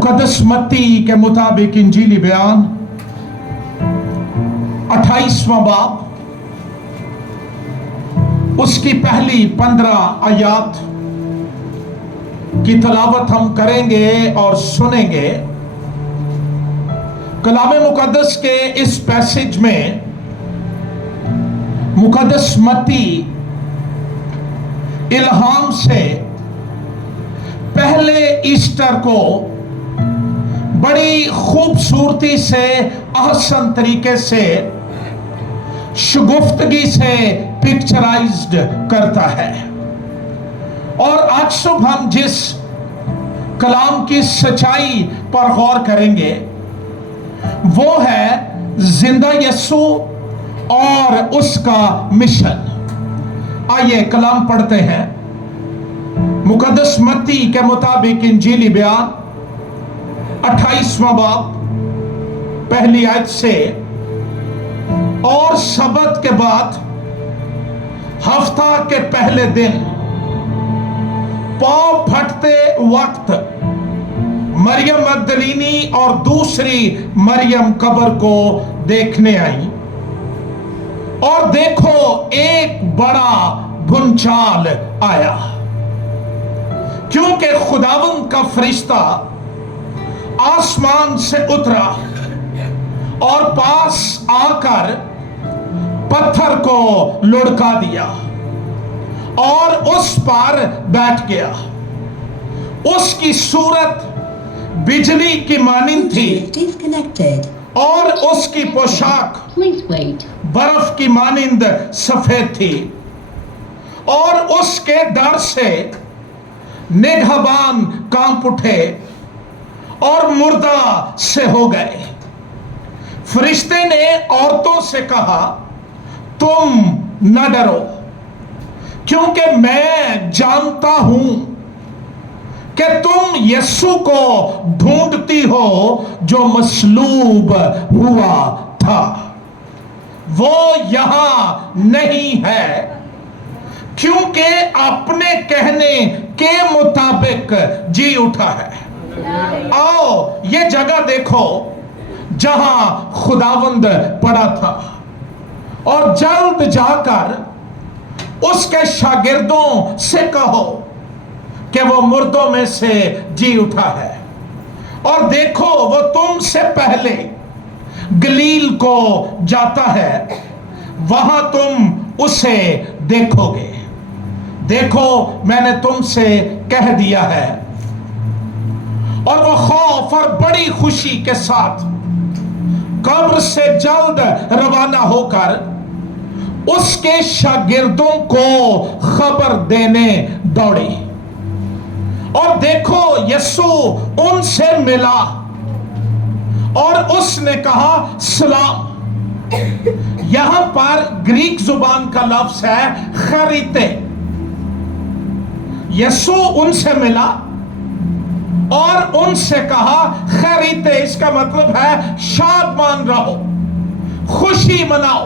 मुकद्दस मत्ती के मुताबिक इंजीली बयान 28वां बाब उसकी पहली 15 आयत की तलावत हम करेंगे और सुनेंगे। कलाम मुकद्दस के इस पैसेज में मुकद्दस मत्ती इल्हाम से पहले ईस्टर को बड़ी खूबसूरती से अहसन तरीके से शगुफ्तगी से पिक्चराइज्ड करता है। और आज सुबह हम जिस कलाम की सच्चाई पर गौर करेंगे वो है जिंदा यीशु और उसका मिशन। आइए कलाम पढ़ते हैं। मुकद्दस मत्ती के मुताबिक इंजीली बयान 28वां बाब पहली आयत से। और सबत के बाद हफ्ता के पहले दिन पांव फटते वक्त मरियम मगदलीनी और दूसरी मरियम कब्र को देखने आई, और देखो एक बड़ा भूचाल आया, क्योंकि खुदावंद का फरिश्ता आसमान से उतरा और पास आकर पत्थर को लुढ़का दिया और उस पर बैठ गया। उसकी सूरत बिजली की मानिंद थी और उसकी पोशाक बर्फ की मानिंद सफेद थी, और उसके डर से निगहबान कांप उठे और मुर्दा से हो गए। फरिश्ते ने औरतों से कहा, तुम न डरो, क्योंकि मैं जानता हूं कि तुम यीशु को ढूंढती हो जो मसलूब हुआ था। वो यहां नहीं है, क्योंकि अपने कहने के मुताबिक जी उठा है। आओ ये जगह देखो जहां खुदावंद पड़ा था, और जल्द जाकर उसके शागिर्दों से कहो कि वो मुर्दों में से जी उठा है, और देखो वो तुमसे पहले गलील को जाता है, वहां तुम उसे देखोगे। देखो मैंने तुमसे कह दिया है। और वो खौफ और बड़ी खुशी के साथ कब्र से जल्द रवाना होकर उसके शागिर्दों को खबर देने दौड़ी। और देखो यीशु उनसे मिला और उसने कहा सलाम। यहां पर ग्रीक जुबान का लफ्ज है खरीते। यीशु उनसे मिला और उनसे कहा खरीते, इसका मतलब है शादमान रहो, खुशी मनाओ,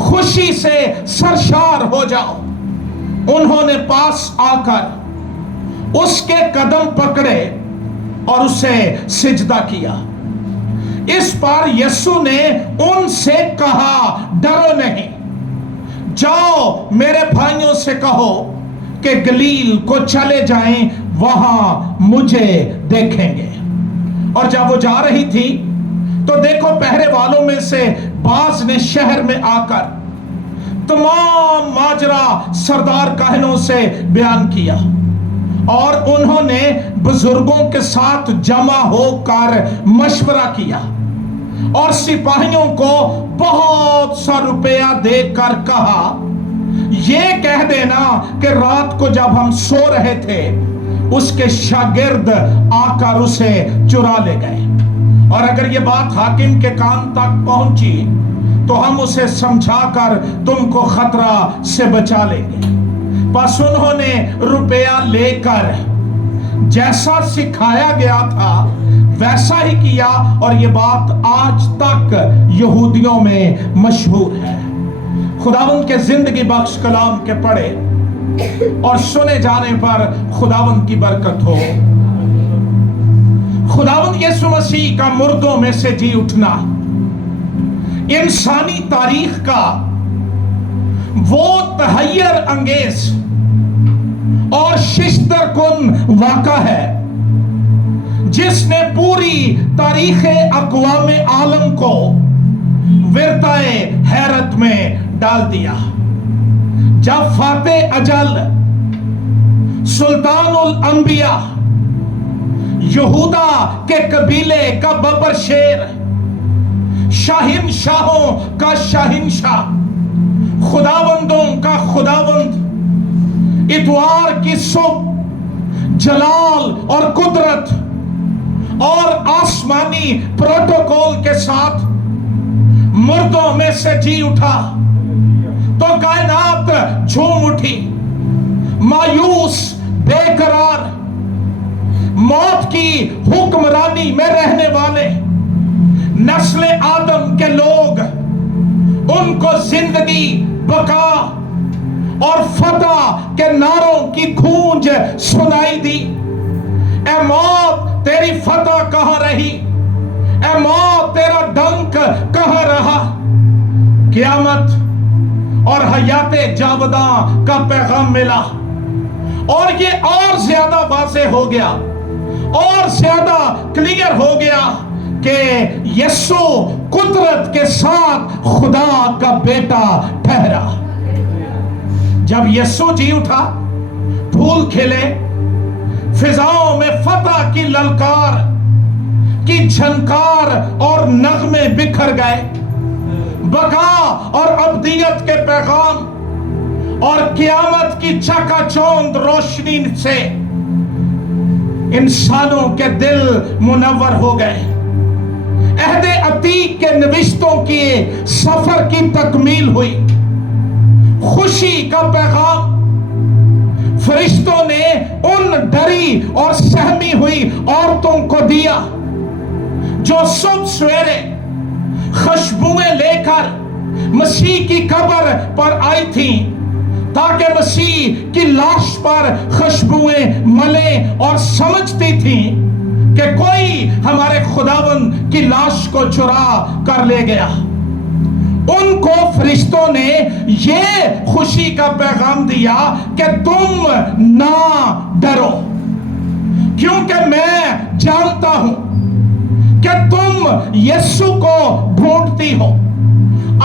खुशी से सरशार हो जाओ। उन्होंने पास आकर उसके कदम पकड़े और उसे सिजदा किया। इस पर यीशु ने उनसे कहा, डरो नहीं, जाओ मेरे भाइयों से कहो कि गलील को चले जाएं, वहां मुझे देखेंगे। और जब वो जा रही थी तो देखो पहरे वालों में से बाज ने शहर में आकर तमाम माजरा सरदार काहिनों से बयान किया, और उन्होंने बुजुर्गों के साथ जमा होकर मशवरा किया और सिपाहियों को बहुत सा रुपया देकर कहा, ये कह देना कि रात को जब हम सो रहे थे उसके शागिर्द आकर उसे चुरा ले गए, और अगर ये बात हाकिम के कान तक पहुंची तो हम उसे समझाकर तुमको खतरा से बचा लेंगे। बस उन्होंने रुपया लेकर जैसा सिखाया गया था वैसा ही किया, और ये बात आज तक यहूदियों में मशहूर है। खुदावंद के जिंदगी बख्श कलाम के पढ़े और सुने जाने पर खुदावंद की बरकत हो। खुदावंद यीशु मसीह का मुर्दों में से जी उठना इंसानी तारीख का वो तहय्यर अंगेज और शिश्तर कुन वाक़ा है जिसने पूरी तारीख़ अक़वाम आलम को विरताए हैरत में डाल दिया। जब फाते अजल सुल्तानुल अंबिया यहूदा के कबीले का बबर शेर शाहिन शाहों का शाहिनशाह खुदावंदों का खुदावंद इतवार की सुबह जलाल और कुदरत और आसमानी प्रोटोकॉल के साथ मुर्दों में से जी उठा तो कायनात झूम उठी। मायूस बेकरार मौत की हुक्मरानी में रहने वाले नस्ल आदम के लोग उनको जिंदगी बका और फतह के नारों की गूंज सुनाई दी। ए मौत तेरी फतह कहां रही, ए मौत तेरा डंक कहां रहा। क़यामत और हयाते जावदा का पैगाम मिला और ये और ज्यादा वाज़ेह हो गया और ज्यादा क्लियर हो गया कि यीशु कुदरत के साथ खुदा का बेटा ठहरा। जब यीशु जी उठा फूल खिले, फिजाओं में फतह की ललकार की झनकार और नगमे बिखर गए। बका और अब्दियत के पैगाम और क़यामत की चकाचौंध रोशनी से इंसानों के दिल मुनव्वर हो गए। अहदे अतीक के नविश्तों के सफर की तकमील हुई। खुशी का पैगाम फरिश्तों ने उन डरी और सहमी हुई औरतों को दिया जो सुबह सवेरे खुशबुएं लेकर मसीह की कब्र पर आई थी ताकि मसीह की लाश पर खुशबुएं मले और समझती थी कि कोई हमारे खुदावंद की लाश को चुरा कर ले गया। उनको फरिश्तों ने ये खुशी का पैगाम दिया कि तुम ना डरो, क्योंकि मैं जानता हूं कि तुम यीशु को ढूंढती हो।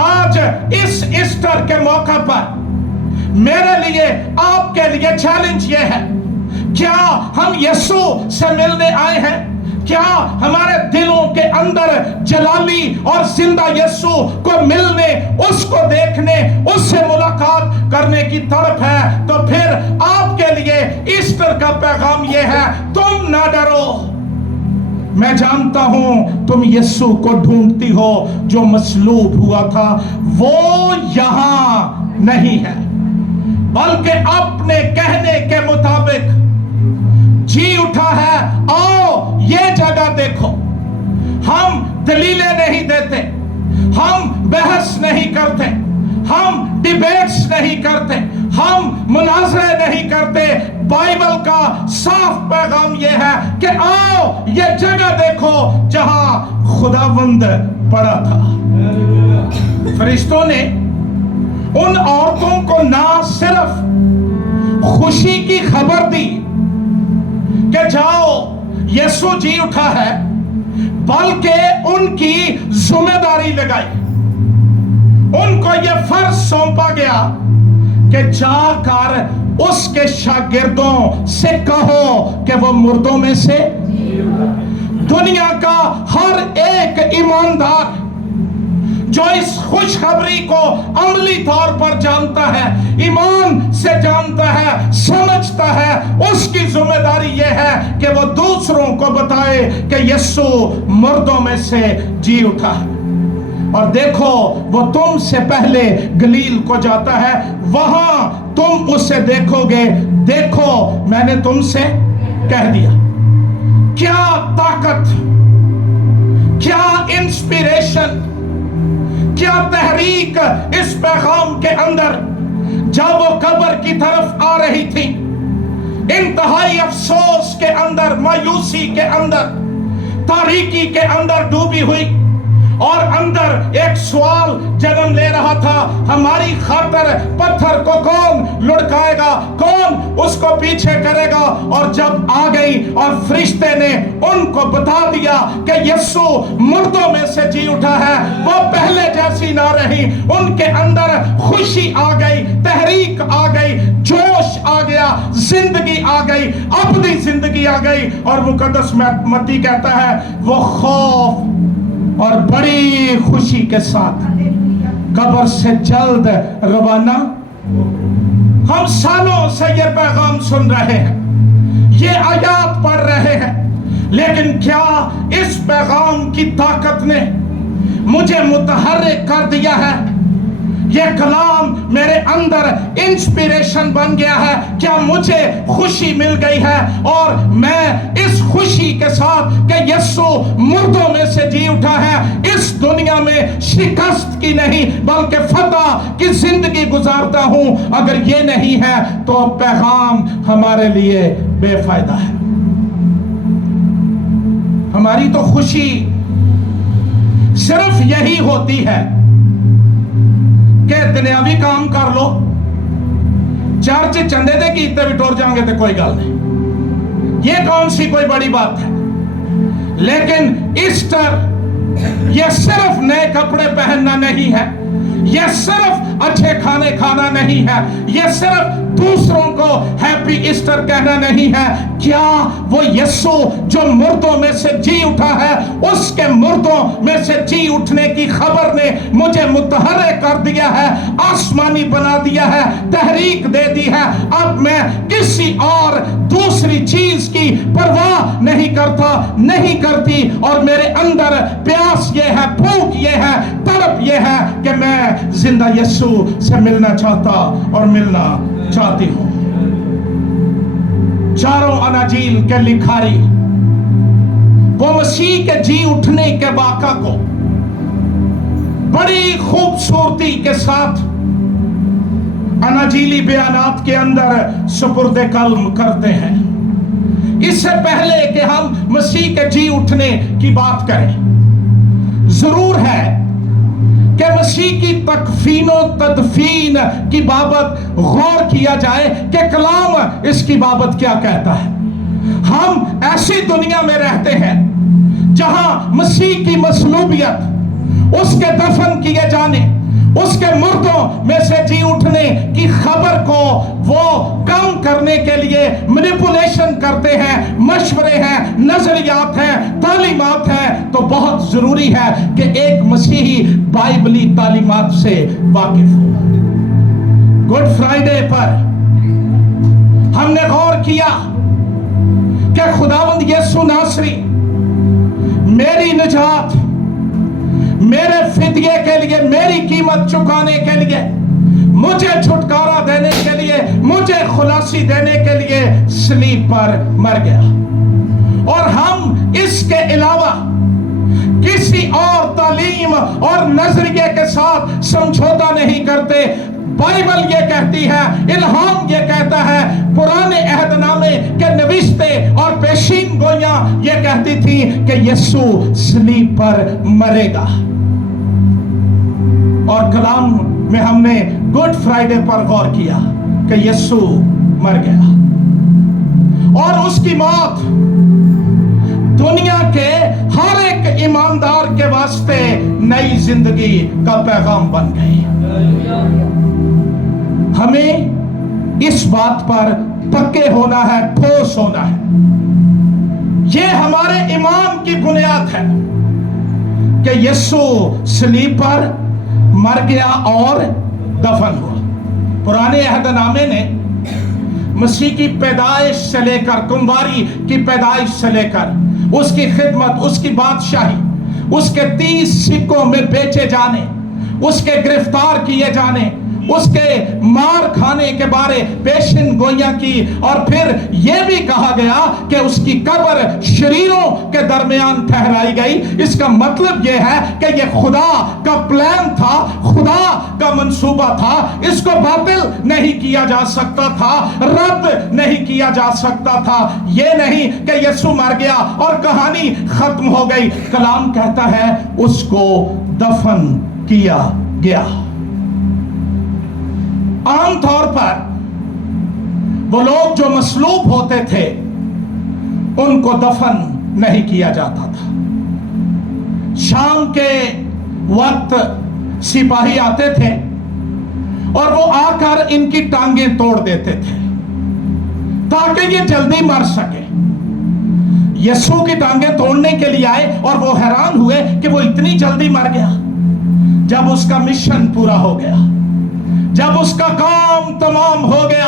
आज इस ईस्टर के मौका पर मेरे लिए आपके लिए चैलेंज ये है, क्या हम यीशु से मिलने आए हैं? क्या हमारे दिलों के अंदर जलाली और जिंदा यीशु को मिलने, उसको देखने, उससे मुलाकात करने की तड़प है? तो फिर आपके लिए ईस्टर का पैगाम यह है, तुम ना डरो। मैं जानता हूं तुम यीशु को ढूंढती हो जो मसलूब हुआ था। वो यहां नहीं है, बल्कि अपने कहने के मुताबिक जी उठा है। आओ ये जगह देखो। हम दलीलें नहीं देते, हम बहस नहीं करते, हम डिबेट्स नहीं करते, हम मुनाज़रे नहीं करते। बाइबल का साफ पैगाम यह है कि आओ ये जगह देखो जहां खुदावंद पड़ा था। फरिश्तों ने उन औरतों को ना सिर्फ खुशी की खबर दी कि जाओ यीशु जी उठा है, बल्कि उनकी जिम्मेदारी लगाई। उनको यह फर्ज सौंपा गया कि जाकर उसके शागिर्दों से कहो कि वो मुर्दों में से। दुनिया का हर एक ईमानदार जो इस खुशखबरी को अमली तौर पर जानता है, ईमान से जानता है, समझता है, उसकी जिम्मेदारी यह है कि वो दूसरों को बताए कि यीशु मुर्दों में से जी उठा है। और देखो वो तुमसे पहले गलील को जाता है, वहां तुम उसे देखोगे। देखो मैंने तुमसे कह दिया। क्या ताकत, क्या इंस्पिरेशन, क्या तहरीक इस पैगाम के अंदर। जब वो कब्र की तरफ आ रही थी, इंतहाई अफसोस के अंदर, मायूसी के अंदर, तारीकी के अंदर डूबी हुई और अंदर एक सवाल जन्म ले रहा था, हमारी खातर पत्थर को कौन लुढ़काएगा, कौन उसको पीछे करेगा। और जब आ गई और फरिश्ते ने उनको बता दिया कि यीशु मुर्दों में से जी उठा है, वो पहले जैसी ना रही। उनके अंदर खुशी आ गई, तहरीक आ गई, जोश आ गया, जिंदगी आ गई, अपनी जिंदगी आ गई। और मुकद्दस मत्ती कहता है वो खौफ और बड़ी खुशी के साथ कब्र से जल्द रवाना। हम सालों से ये पैगाम सुन रहे हैं, ये आयात पढ़ रहे हैं, लेकिन क्या इस पैगाम की ताकत ने मुझे मुतहर्रिक कर दिया है? ये कलाम मेरे अंदर इंस्पिरेशन बन गया है? क्या मुझे खुशी मिल गई है और मैं इस खुशी के साथ कि यीशु मुर्दों में से जी उठा है, इस दुनिया में शिकस्त की नहीं बल्कि फतह की जिंदगी गुजारता हूं? अगर ये नहीं है तो पैगाम हमारे लिए बेफायदा है। हमारी तो खुशी सिर्फ यही होती है कि दुनियावी काम कर लो, चर्च चंदे दे कीते भी टुर जाएंगे तो कोई गल नहीं, ये कौन सी कोई बड़ी बात है। लेकिन ईस्टर ये सिर्फ नए कपड़े पहनना नहीं है, ये सिर्फ अच्छे खाने खाना नहीं है, ये सिर्फ दूसरों को हैप्पी ईस्टर कहना नहीं है। क्या वो यीशु जो मुर्दों में से जी उठा है, उसके मुर्दों में से जी उठने की खबर ने मुझे मुतहर्रिक कर दिया है, आसमानी बना दिया है, तहरीक दे दी है। अब मैं किसी और दूसरी चीज की परवाह नहीं करता, नहीं करती। और मेरे अंदर प्यास ये है, भूख ये है, तड़प ये है कि मैं जिंदा यीशु से मिलना चाहता और मिलना चाहती हूं। चारों अनाजील के लिखारी वो मसीह के जी उठने के वाक़ा को बड़ी खूबसूरती के साथ अनाजीली बयानात के अंदर सुपुर्दे कल्म करते हैं। इससे पहले कि हम मसीह के जी उठने की बात करें, जरूर है कि मसीह की तकफीन और तदफीन की बाबत गौर किया जाए कि कलाम इसकी बाबत क्या कहता है। हम ऐसी दुनिया में रहते हैं जहां मसीह की मसलूबियत, उसके दफन किए जाने, उसके मुर्दों में से जी उठने की खबर को वो कम करने के लिए मैनिपुलेशन करते हैं, मशवरे हैं, नजरियात हैं, तालीमात हैं। तो बहुत जरूरी है कि एक मसीही बाइबली तालीमात से वाकिफ हो। गुड फ्राइडे पर हमने गौर किया कि खुदावंद यीशु नासरी मेरी निजात, मेरे फिदिये के लिए, मेरी कीमत चुकाने के लिए, मुझे छुटकारा देने के लिए, मुझे खुलासी देने के लिए सलीब पर मर गया। और हम इसके अलावा किसी और तालीम और नजरिए के साथ समझौता नहीं करते। बाइबल ये कहती है, इल्हाम ये कहता है, पुराने अहदनामे के नविश्ते और पेशीन गोइयां ये कहती थी कि यीशु सलीब पर मरेगा। और कलाम में हमने गुड फ्राइडे पर गौर किया कि यीशु मर गया और उसकी मौत दुनिया के हर एक ईमानदार के वास्ते नई जिंदगी का पैगाम बन गई। हमें इस बात पर पक्के होना है, ठोस होना है। ये हमारे ईमान की बुनियाद है कि यीशु सलीब पर मर गया और दफन हुआ। पुराने अहदनामे ने मसीह की पैदाइश से लेकर, कुंवारी की पैदाइश से लेकर, उसकी खिदमत, उसकी बादशाही, उसके 30 सिक्कों में बेचे जाने, उसके गिरफ्तार किए जाने, اس کے مار کھانے کے بارے پیشن گوئیاں کی، اور پھر یہ بھی کہا گیا کہ اس کی قبر شریروں کے درمیان ٹھہرائی گئی۔ اس کا مطلب یہ ہے کہ یہ خدا کا پلان تھا، خدا کا منصوبہ تھا، اس کو باطل نہیں کیا جا سکتا تھا، رد نہیں کیا جا سکتا تھا۔ یہ نہیں کہ یسوع مر گیا اور کہانی ختم ہو گئی۔ کلام کہتا ہے اس کو دفن کیا گیا۔ عام طور پر وہ لوگ جو مصلوب ہوتے تھے ان کو دفن نہیں کیا جاتا تھا۔ شام کے وقت سپاہی آتے تھے اور وہ آ کر ان کی ٹانگیں توڑ دیتے تھے تاکہ یہ جلدی مر سکے۔ یسوع کی ٹانگیں توڑنے کے لیے آئے اور وہ حیران ہوئے کہ وہ اتنی جلدی مر گیا۔ جب اس کا مشن پورا ہو گیا، جب اس کا کام تمام ہو گیا،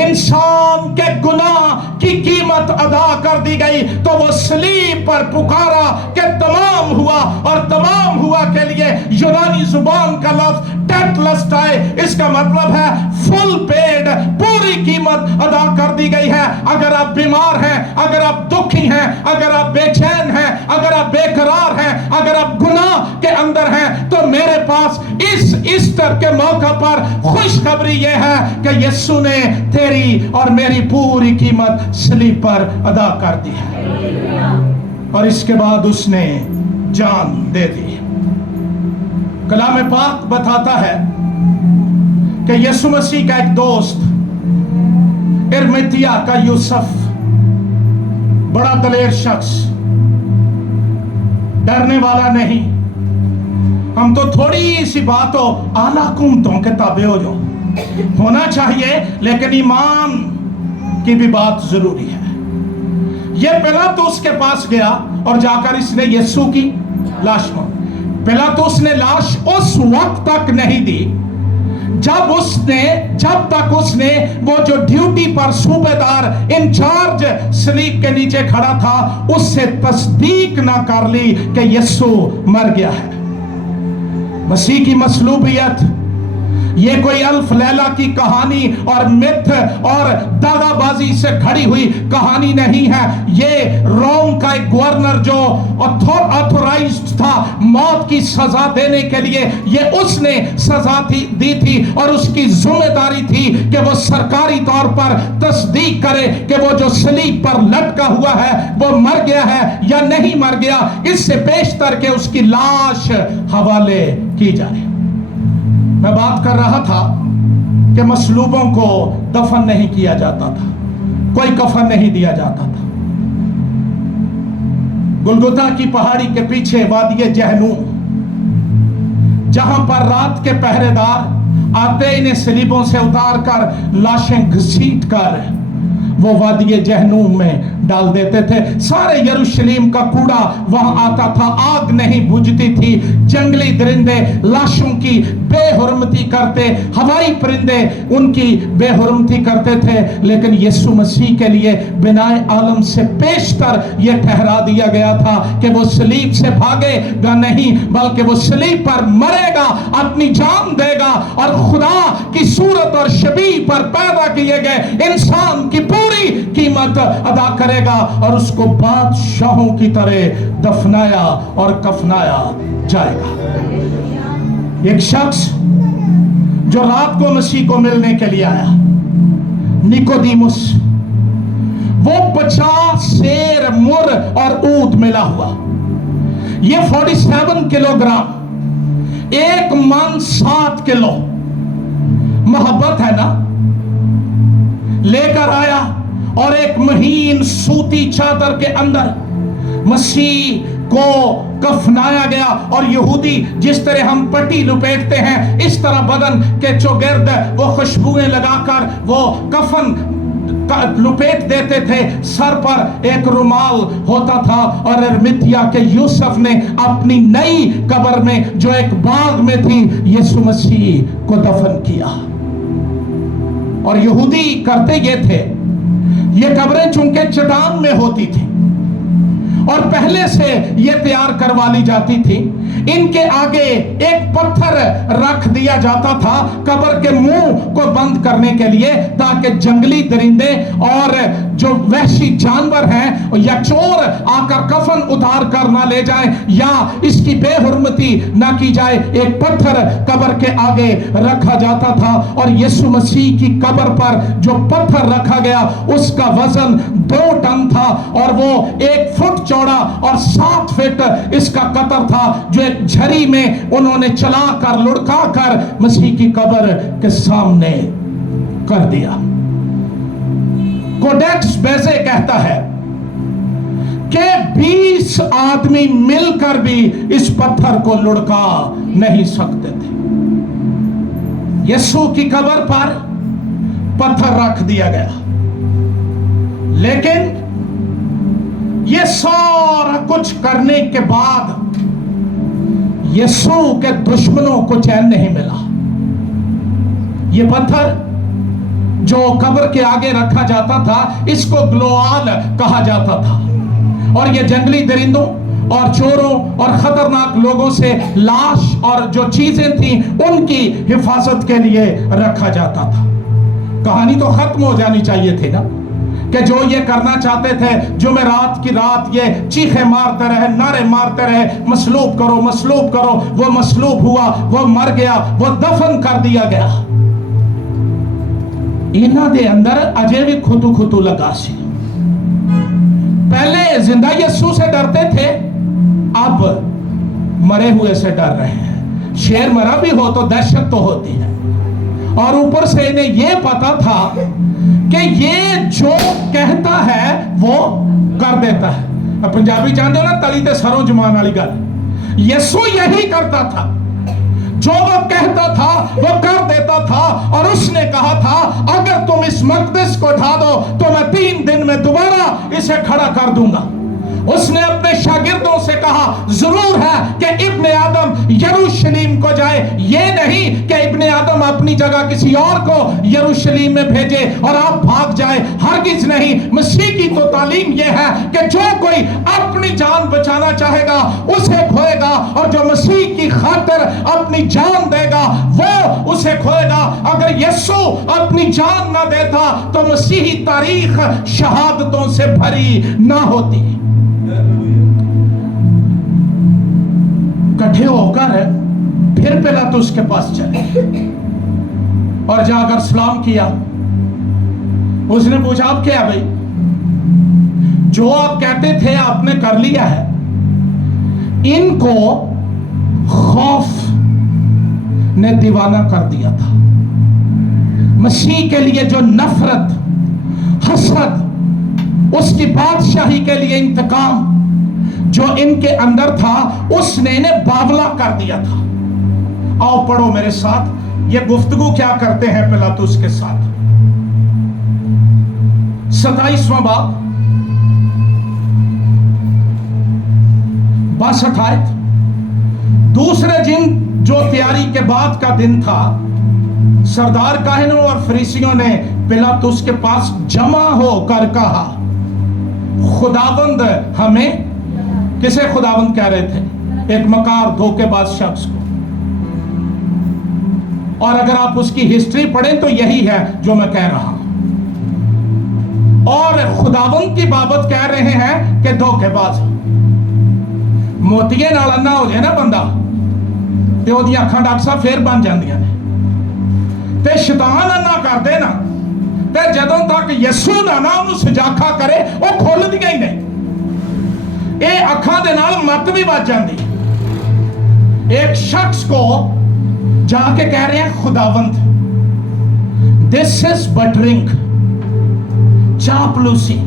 انسان کے گناہ کی قیمت ادا کر دی گئی، تو وہ صلیب پر پکارا کہ تمام ہوا، اور تمام ہوا کے لیے یونانی زبان کا لفظ ٹیٹلسٹائی، اس کا مطلب ہے فل پیڈ، پوری قیمت ادا کر دی گئی ہے۔ اگر آپ بیمار ہیں، اگر آپ دکھی ہیں، اگر آپ بے چین ہیں، اگر آپ بے قرار ہیں، اگر آپ گناہ کے اندر ہیں، تو میرے پاس اس ایسٹر کے موقع پر خوشخبری یہ ہے کہ یسوع نے تیری اور میری پوری قیمت صلیب پر ادا کر دی ہے، اور اس کے بعد اس نے جان دے دی۔ کلام پاک بتاتا ہے کہ یسوع مسیح کا ایک دوست ارمتیا کا یوسف، بڑا دلیر شخص، ڈرنے والا نہیں۔ ہم تو تھوڑی سی باتوں اعلیٰ حکومتوں کے تابع ہو جو ہونا چاہیے، لیکن ایمان کی بھی بات ضروری ہے۔ یہ پلاطس کے پاس گیا اور جا کر اس نے یسوع کی لاش مانگی۔ پلاطس نے لاش اس وقت تک نہیں دی جب تک اس نے وہ جو ڈیوٹی پر صوبیدار انچارج صلیب کے نیچے کھڑا تھا اس سے تصدیق نہ کر لی کہ یسوع مر گیا ہے۔ مسیح کی مصلوبیت یہ کوئی الف لیلہ کی کہانی اور متھ اور داغا بازی سے کھڑی ہوئی کہانی نہیں ہے۔ یہ روم کا ایک گورنر جو آتھورائزڈ تھا موت کی سزا دینے کے لیے، یہ اس نے سزا دی تھی، اور اس کی ذمہ داری تھی کہ وہ سرکاری طور پر تصدیق کرے کہ وہ جو صلیب پر لٹکا ہوا ہے وہ مر گیا ہے یا نہیں مر گیا، اس سے بیشتر کہ اس کی لاش حوالے کی جائے۔ میں بات کر رہا تھا کہ مصلوبوں کو دفن نہیں کیا جاتا تھا، کوئی کفن نہیں دیا جاتا تھا۔ گلگتا کی پہاڑی کے پیچھے وادی جہنم، جہاں پر رات کے پہرے دار آتے انہیں صلیبوں سے اتار کر لاشیں گھسیٹ کر وہ وادی جہنم میں ڈال دیتے تھے۔ سارے یروشلم کا کوڑا وہاں آتا تھا، آگ نہیں بجھتی تھی، جنگلی درندے لاشوں کی بے حرمتی کرتے، ہوائی پرندے ان کی بے حرمتی کرتے تھے، لیکن یسوع مسیح کے لیے بنائے عالم سے پیشتر یہ ٹھہرا دیا گیا تھا کہ وہ صلیب سے بھاگے گا نہیں، بلکہ وہ صلیب پر مرے گا، اپنی جان دے گا، اور خدا کی صورت اور شبیہ پر پیدا کیے گئے انسان کی پوری قیمت ادا کرے گا، اور اس کو بادشاہوں کی طرح دفنایا اور کفنایا جائے گا۔ ایک شخص جو رات کو مسیح کو ملنے کے لیے آیا، نیکودیموس، وہ 50 سیر مر اور اونٹ ملا ہوا، یہ 47 کلوگرام، 1 من 7 کلو محبت ہے نا، لے کر آیا، اور ایک مہین سوتی چادر کے اندر مسیح کو کفنایا گیا، اور یہودی جس طرح ہم پٹی لپیٹتے ہیں اس طرح بدن کے چوگرد وہ خوشبوئیں لگا کر وہ کفن لپیٹ دیتے تھے، سر پر ایک رومال ہوتا تھا، اور ارمتیا کے یوسف نے اپنی نئی قبر میں جو ایک باغ میں تھی یسوع مسیح کو دفن کیا۔ اور یہودی کرتے یہ تھے، یہ قبریں چونکہ چٹان میں ہوتی تھی اور پہلے سے یہ تیار کروا لی جاتی تھی، ان کے آگے ایک پتھر رکھ دیا جاتا تھا قبر کے منہ کو بند کرنے کے لیے، تاکہ جنگلی درندے اور جو وحشی جانور ہیں یا چور آ کر کفن اتار کر نہ لے جائیں یا اس کی بے حرمتی نہ کی جائے۔ ایک پتھر قبر کے آگے رکھا جاتا تھا، اور یسوع مسیح کی قبر پر جو پتھر رکھا گیا اس کا وزن 2 ٹن تھا، اور وہ 1 فٹ چوڑا اور 7 فٹ اس کا قطر تھا، جو ایک جھری میں انہوں نے چلا کر لڑکا کر مسیح کی قبر کے سامنے کر دیا۔ کوڈیکس بیزے کہتا ہے کہ 20 آدمی مل کر بھی اس پتھر کو لڑکا نہیں سکتے تھے۔ یسوع کی قبر پر پتھر رکھ دیا گیا، لیکن یہ سارا کچھ کرنے کے بعد یسوع کے دشمنوں کو چین نہیں ملا۔ یہ پتھر جو قبر کے آگے رکھا جاتا تھا اس کو گلوال کہا جاتا تھا، اور یہ جنگلی درندوں اور چوروں اور خطرناک لوگوں سے لاش اور جو چیزیں تھیں ان کی حفاظت کے لیے رکھا جاتا تھا۔ کہانی تو ختم ہو جانی چاہیے تھی نا، کہ جو یہ کرنا چاہتے تھے جمعرات کی رات یہ چیخیں مارتے رہے، نعرے مارتے رہے، مصلوب کرو مصلوب کرو، وہ مصلوب ہوا، وہ مر گیا، وہ دفن کر دیا گیا۔ انہاں دے اندر اجے بھی کھتو کھتو لگا سی۔ پہلے زندہ یسوع سے ڈرتے تھے، اب مرے ہوئے سے ڈر رہے ہیں۔ شیر مرا بھی ہو تو دہشت تو ہوتی ہے، اور اوپر سے انہیں یہ پتا تھا کہ یہ جو کہتا ہے وہ کر دیتا ہے۔ پنجابی جانتے ہو نا، تلی تے سروں جمان والی گل، یسوع یہی کرتا تھا، جو وہ کہتا تھا وہ کر دیتا تھا۔ اور اس نے کہا تھا اگر تم اس مقدس کو ڈھا دو تو میں 3 دن میں دوبارہ اسے کھڑا کر دوں گا۔ اس نے اپنے شاگردوں سے کہا ضرور ہے کہ ابن آدم یروشلیم کو جائے، یہ نہیں کہ ابن آدم اپنی جگہ کسی اور کو یروشلیم میں بھیجے اور آپ بھاگ جائے، ہرگز نہیں۔ مسیح کی تو تعلیم یہ ہے کہ جو کوئی اپنی جان بچانا چاہے گا اسے کھوئے گا، اور جو مسیح کی خاطر اپنی جان دے گا وہ اسے کھوئے گا۔ اگر یسوع اپنی جان نہ دیتا تو مسیحی تاریخ شہادتوں سے بھری نہ ہوتی۔ کٹھے ہو کر پھر پیلاطس کے پاس چلے اور جا کر سلام کیا۔ اس نے پوچھا آپ کیا بھائی، جو آپ کہتے تھے آپ نے کر لیا ہے۔ ان کو خوف نے دیوانہ کر دیا تھا۔ مسیح کے لیے جو نفرت، حسد، اس کی بادشاہی کے لیے انتقام جو ان کے اندر تھا، اس نے انہیں باولا کر دیا تھا۔ آؤ پڑھو میرے ساتھ یہ گفتگو کیا کرتے ہیں پیلاطس کے ساتھ۔ 27واں باب 62 آیت۔ دوسرے دن جو تیاری کے بعد کا دن تھا، سردار کاہنوں اور فریسیوں نے پیلاطس کے پاس جمع ہو کر کہا خداوند ہمیں، کسے خداوند کہہ رہے تھے؟ ایک مکار دھوکے باز شخص کو۔ اور اگر آپ اس کی ہسٹری پڑھیں تو یہی ہے جو میں کہہ رہا ہوں، اور خداوند کی بابت کہہ رہے ہیں کہ دھوکے باز۔ موتیے نال انا ہو جائے نا بندہ تے وہ دی اکھاں ڈاکٹر صاحب پھر بن جاندیاں نے، تے شیطان انا کر دے نا تے جدوں تک یسوع دا نام سجاکھا کرے وہ کھول دیاں ہی نہیں، اے اکھاں دے نال مت بھی بچ جاندی۔ ایک شخص کو جا کے کہہ رہے ہیں خداوند، دس از بٹرنگ، چاپلوسی،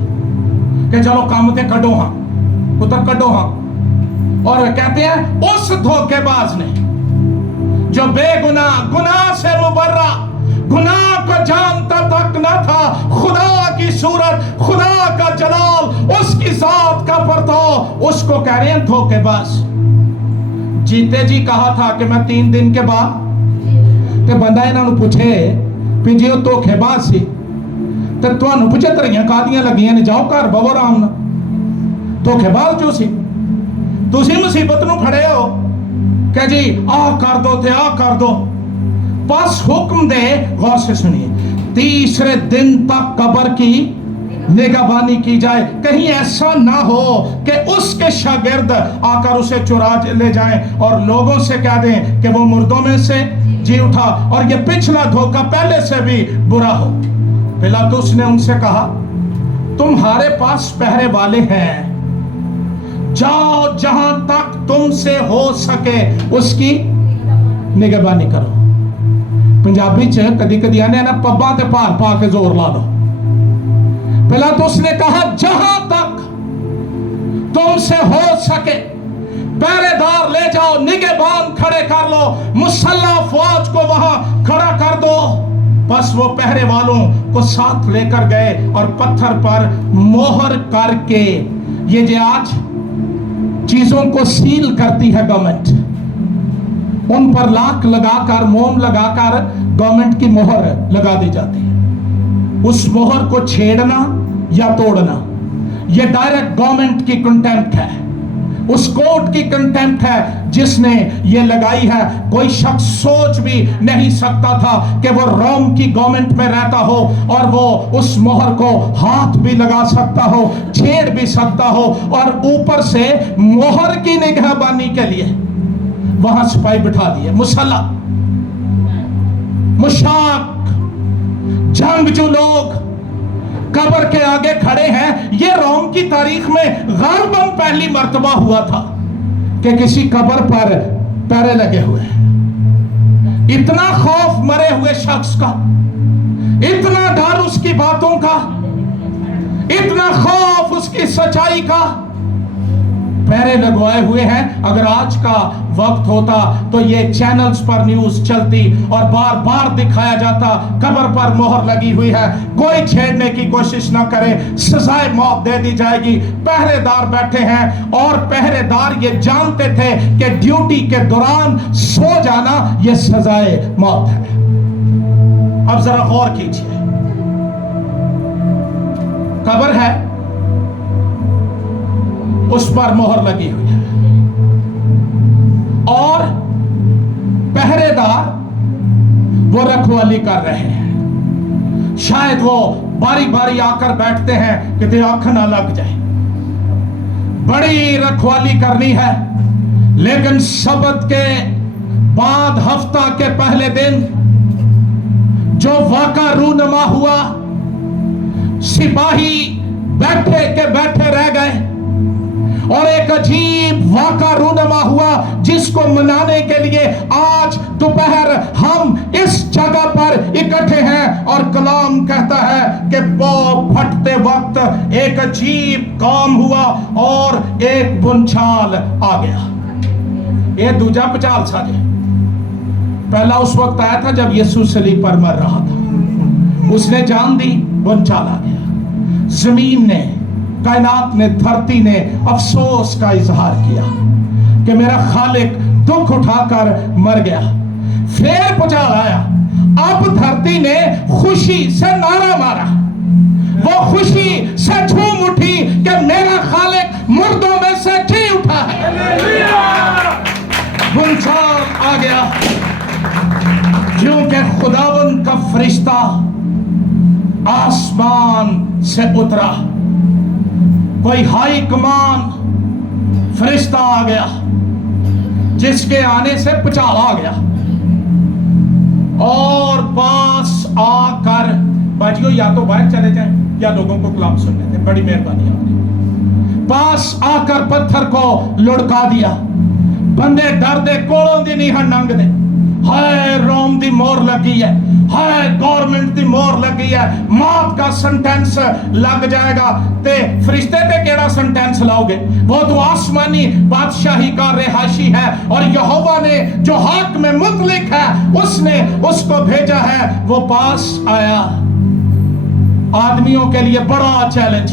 کہ چلو کام تے کڈو ہاں، پتر کڈو ہاں۔ اور کہتے ہیں اس دھوکے باز نے جو بے گناہ، گناہ سے مبرہ، گناہ کو جانتا تک نہ تھا، خدا کی صورت، خدا کا جلال، اس کی ذات کا پرتو، اس کو کہہ رہے ہیں دھوکے باز۔ جیتے جی کہا تھا کہ میں 3 دن کے بعد، تے بندہ انہاں نوں پوچھے پی جی وہ دھوکے باز سی تے تانوں 75 قادیاں لگیاں نے، جاؤ گھر بہو آرام نال۔ دھوکے باز جو سی، تسی مصیبت نوں کھڑے ہو کہ جی آ کر دو تے آ کر دو. بس حکم دے. غور سے سنیے, تیسرے دن تک قبر کی نگہبانی کی جائے, کہیں ایسا نہ ہو کہ اس کے شاگرد آ کر اسے چرا لے جائیں اور لوگوں سے کہہ دیں کہ وہ مردوں میں سے جی اٹھا, اور یہ پچھلا دھوکہ پہلے سے بھی برا ہو. پلاطس نے ان سے کہا, تمہارے پاس پہرے والے ہیں, جاؤ جہاں تک تم سے ہو سکے اس کی نگہبانی کرو. پنجابی چ کدی کدی آنے نا پباں تے پار پا کے زور لا دو. پلاطس نے کہا جہاں تک تم سے ہو سکے پہرے دار لے جاؤ, نگہبان کھڑے کر لو, مسلح فوج کو وہاں کھڑا کر دو. بس وہ پہرے والوں کو ساتھ لے کر گئے اور پتھر پر مہر کر کے, یہ جو آج چیزوں کو سیل کرتی ہے گورنمنٹ, ان پر لاک لگا کر, موم لگا کر گورنمنٹ کی مہر لگا دی جاتی ہے. اس مہر کو چھیڑنا یا توڑنا یہ ڈائریکٹ گورنمنٹ کی کنٹیمپٹ ہے, اس کورٹ کی کنٹیمپٹ ہے جس نے یہ لگائی ہے. کوئی شخص سوچ بھی نہیں سکتا تھا کہ وہ روم کی گورنمنٹ میں رہتا ہو اور وہ اس مہر کو ہاتھ بھی لگا سکتا ہو, چھیڑ بھی سکتا ہو, اور اوپر سے مہر کی نگہبانی کے لیے وہاں سپاہی بٹھا دیے, مسلح مشاق جنگجو لوگ قبر کے آگے کھڑے ہیں. یہ روم کی تاریخ میں غالباً پہلی مرتبہ ہوا تھا کہ کسی قبر پر پہرے لگے ہوئے. اتنا خوف مرے ہوئے شخص کا, اتنا ڈر اس کی باتوں کا, اتنا خوف اس کی سچائی کا, پہرے لگوائے ہوئے ہیں. اگر آج کا وقت ہوتا تو یہ چینلز پر نیوز چلتی اور بار بار دکھایا جاتا قبر پر مہر لگی ہوئی ہے, کوئی چھیڑنے کی کوشش نہ کرے, سزائے موت دے دی جائے گی. پہرے دار بیٹھے ہیں اور پہرے دار یہ جانتے تھے کہ ڈیوٹی کے دوران سو جانا یہ سزائے موت ہے. اب ذرا غور کیجئے, قبر ہے, اس پر مہر لگی ہوئی ہے, اور پہرے دار وہ رکھوالی کر رہے ہیں. شاید وہ باری باری آ کر بیٹھتے ہیں کہ تے آنکھ نہ لگ جائے. بڑی رکھوالی کرنی ہے, لیکن سبت کے بعد ہفتہ کے پہلے دن جو واقعہ رونما ہوا, سپاہی بیٹھے کے بیٹھے رہ گئے, اور ایک عجیب واقعہ رونما ہوا جس کو منانے کے لیے آج دوپہر ہم اس جگہ پر اکٹھے ہیں. اور کلام کہتا ہے کہ بو پھٹتے وقت ایک عجیب کام ہوا اور ایک بنچال آ گیا. یہ دوجا پچال ساجے, پہلا اس وقت آیا تھا جب یسوع صلیب پر مر رہا تھا, اس نے جان دی, بنچال آ گیا. زمین نے, کائنات نے, دھرتی نے افسوس کا اظہار کیا کہ میرا خالق دکھ اٹھا کر مر گیا. پھر پچال آیا, اب دھرتی نے خوشی سے نعرہ مارا, وہ خوشی سے جھوم اٹھی کہ میرا خالق مردوں میں سے جی اٹھا ہے. بنچال آ گیا, کیونکہ خداوند کا فرشتہ آسمان سے اترا. کوئی ہائی کمان فرشتہ آ گیا جس کے آنے سے پچال آ گیا, اور پاس آ کر, باجیوں یا تو باہر چلے جائیں یا لوگوں کو کلام سننے دیں, بڑی مہربانی آپ کی. پاس آ کر پتھر کو لڑکا دیا. بندے ڈر دے کوڑوں دی نہیں ننگ دے, ہائے روم دی مور لگی ہے, ہائے گورنمنٹ دی مور لگی ہے, موت کا سنٹینس لگ جائے گا. تے فرشتے تے کیڑا سنٹینس لاؤ گے, وہ تو آسمانی بادشاہی کا رہائشی ہے, اور یہوہ نے جو حاکم مطلق ہے اس نے اس کو بھیجا ہے. وہ پاس آیا. آدمیوں کے لیے بڑا چیلنج,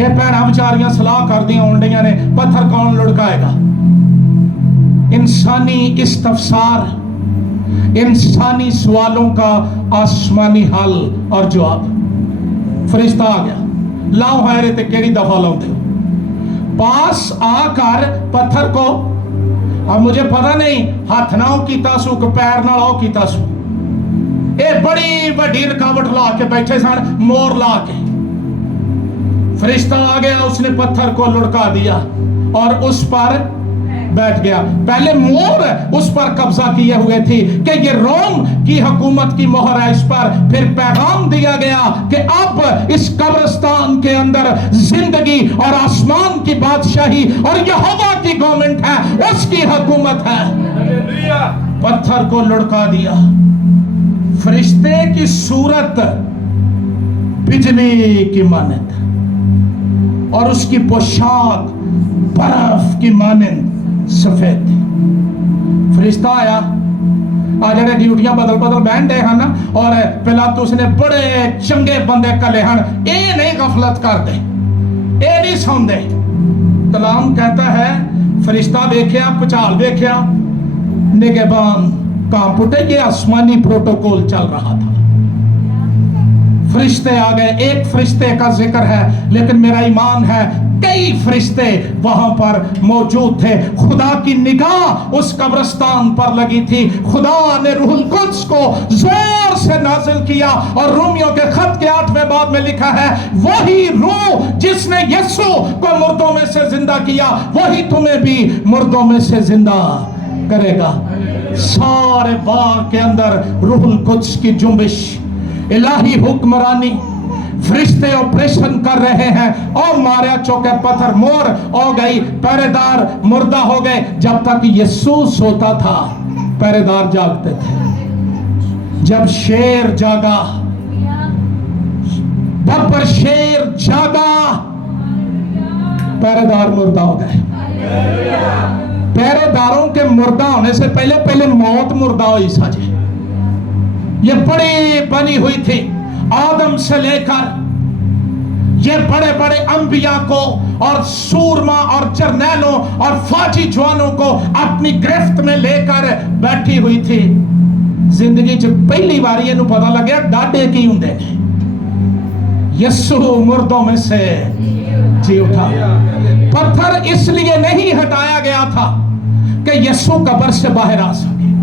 یہ پہنا بچاریاں صلاح کر دیا اونڈیاں نے, پتھر کون لڑکائے گا. انسانی استفسار, انسانی سوالوں کا آسمانی حل اور جواب. فرشتہ آ گیا, لاؤ حیرے تے کیڑی دفعہ لاؤ دے. پاس آ کر پتھر کو अब मुझे पता नहीं हाथ नाओ कीता सू कि पैर नाल आओ कीता सू, ये बड़ी बड़ी रुकावट ला के बैठे सन, मोर ला के। फरिश्ता आ गया, उसने पत्थर को लुढ़का दिया और उस पर बैठ गया। पहले मोर उस पर कब्जा किए हुए थी कि ये रोम की हुकूमत की मोहर है इस पर। फिर पैगाम दिया गया कि अब इस कब्रिस्तान के अंदर जिंदगी और आसमान की बादशाही और यहोवा की गवर्नमेंट है, उसकी हुकूमत है। पत्थर को लुढ़का दिया। फरिश्ते की सूरत बिजली की मानंद और उसकी पोशाक बर्फ की मानंद सफेद थी। फरिश्ता आया, आ जड़े ड्यूटियां बदल बदल बहन डे हैं और पिलातुस ने बड़े चंगे बंदे कले हैं, ये नहीं गफलत करते, ये नहीं सौंदे। कलाम कहता है फरिश्ता देखिया, भुचाल देखिया, निगहबान कांप उठे। ये आसमानी प्रोटोकॉल चल रहा था। फरिश्ते आ गए, एक फरिश्ते का जिक्र है, लेकिन मेरा ईमान है कई फरिश्ते वहां पर मौजूद थे। खुदा की निगाह उस कब्रिस्तान पर लगी थी। खुदा ने रूहुल कुद्स को जोर से नाजिल किया और रोमियो के खत के 8वें बाब में लिखा है, वही रूह जिसने यीशु को मुर्दों में से जिंदा किया, वही तुम्हें भी मुर्दों में से जिंदा करेगा। सारे बाग के अंदर रूहुल कुद्स की जुम्बिश, इलाही हुक्मरानी, फरिश्ते ऑपरेशन कर रहे हैं। और मारे चौके पत्थर, मोर हो गई, पहरेदार मुर्दा हो गए। जब तक यीशु सोता था पहरेदार जागते थे। जब शेर जागा, बब्बर शेर जागा, पहरेदार मुर्दा हो गए। पहरेदारों के मुर्दा होने से पहले पहले मौत मुर्दा हुई साजे। ये बड़ी बनी हुई थी, आदम से लेकर ये बड़े बड़े अंबिया को और सूरमा और जर्नैलों और फौजी जवानों को अपनी गिरफ्त में लेकर बैठी हुई थी। जिंदगी च पहली बार ये पता लगे डाडे की होंदे ने। यीशु मुर्दों में से जी उठा। पत्थर इसलिए नहीं हटाया गया था कि यीशु कब्र से बाहर आ सके।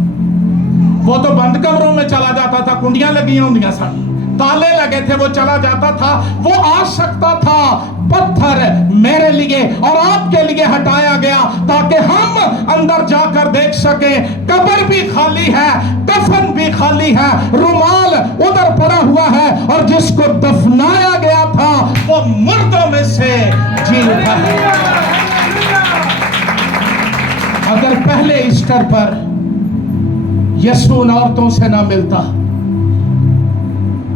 वो तो बंद कमरों में चला जाता था, कुंडियां लगी होंदियां सन, ताले लगे थे, वो चला जाता था, वो आ सकता था। पत्थर मेरे लिए और आपके लिए हटाया गया ताकि हम अंदर जाकर देख सके। कब्र भी खाली है, कफन भी खाली है, रुमाल उधर पड़ा हुआ है और जिसको दफनाया गया था वो मुर्दों में से जी उठा है। अगर पहले ईस्टर पर यीशु उन औरतों से ना मिलता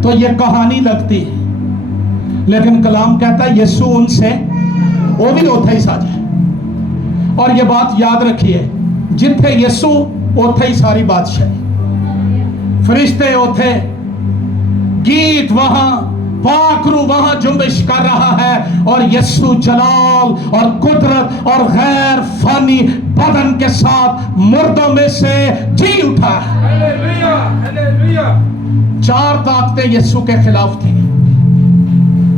तो ये कहानी लगती, लेकिन कलाम कहता है यीशु उनसे वो भी उथे ही साजे। और ये बात याद रखिए, जिथे यीशु उथे ही सारी बादशाही। फरिश्ते उथे, गीत वहां, पाखरू वहां जुम्बिश कर रहा है और यीशु जलाल और कुदरत और गैर फानी बदन के साथ मुर्दों में से जी उठा है। Hallelujah, hallelujah. 4 ताकतें यीशु के खिलाफ थी।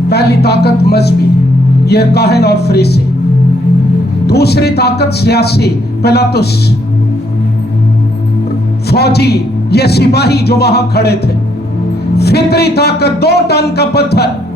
पहली ताकत मजहबी, ये काहिन और फरीसी। दूसरी ताकत सियासी, पिलातुस, फौजी, ये सिपाही जो वहां खड़े थे। फितरी ताकत 2 टन का पत्थर।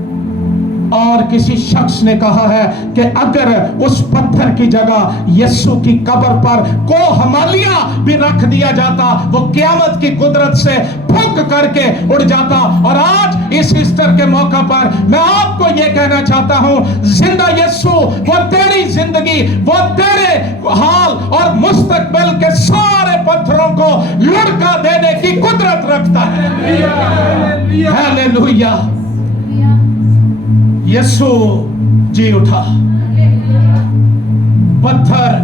और किसी शख्स ने कहा है कि अगर उस पत्थर की जगह यीशु की कब्र पर को हमालिया भी रख दिया जाता, वो क़यामत की कुदरत से फूंक करके उड़ जाता। और आज इस ईस्टर के मौका पर मैं आपको ये कहना चाहता हूं, जिंदा यीशु वो तेरी जिंदगी, वो तेरे हाल और मुस्तकबिल के सारे पत्थरों को लुढ़का देने की कुदरत रखता है। हालेलुया। यीशु जी उठा। पत्थर,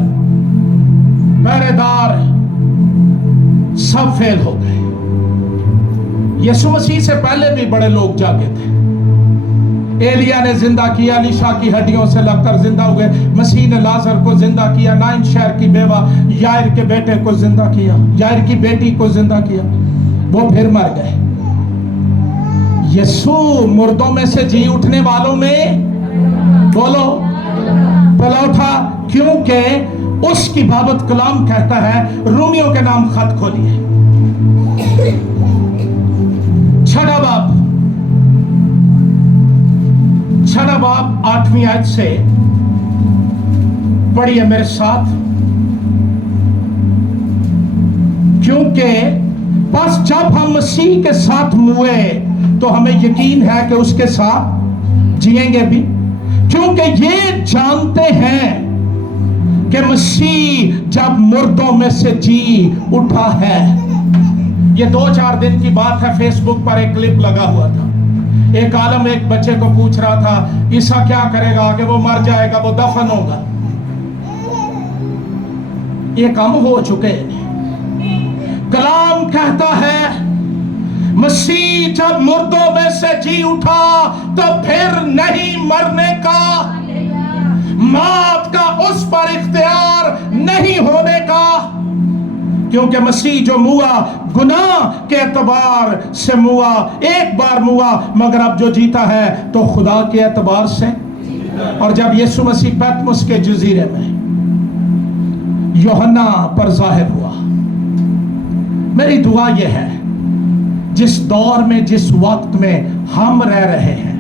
पहरेदार सब फेल हो गए। यीशु मसीह से पहले भी बड़े लोग जागे थे। एलिया ने जिंदा किया, अलीशा की हड्डियों से लगकर जिंदा हुए। मसीह ने लाजर को जिंदा किया, नाइन शहर की बेवा यायर के बेटे को जिंदा किया, यायर की बेटी को जिंदा किया, वो फिर मर गए। यीशु मुर्दों में से जी उठने वालों में बोलो पहला उठा, क्योंकि उसकी बाबत कलाम कहता है, रोमियो के नाम खत खोलिए, 6 बाब 8वीं आयत से पढ़िए मेरे साथ। क्योंकि बस जब हम मसीह के साथ मुए तो हमें यकीन है कि उसके साथ जिएंगे भी, क्योंकि ये जानते हैं कि मसीह जब मुर्दों में से जी उठा है। ये 2-4 दिन की बात है, फेसबुक पर एक क्लिप लगा हुआ था। एक आलम एक बच्चे को पूछ रहा था, ईसा क्या करेगा आगे? वो मर जाएगा, वो दफन होगा। ये काम हो चुके हैं। कलाम कहता है मसीह जब मुर्दों में से जी उठा तो फिर नहीं मरने का, मौत का उस पर इख्तियार नहीं होने का, क्योंकि मसीह जो मुआ गुनाह के एतबार से मुआ, एक बार मुआ, मगर अब जो जीता है तो खुदा के एतबार से। और जब यीशु मसीह पैतमुस के जजीरे में यूहन्ना पर जाहिर हुआ, मेरी दुआ यह है, जिस दौर में जिस वक्त में हम रह रहे हैं,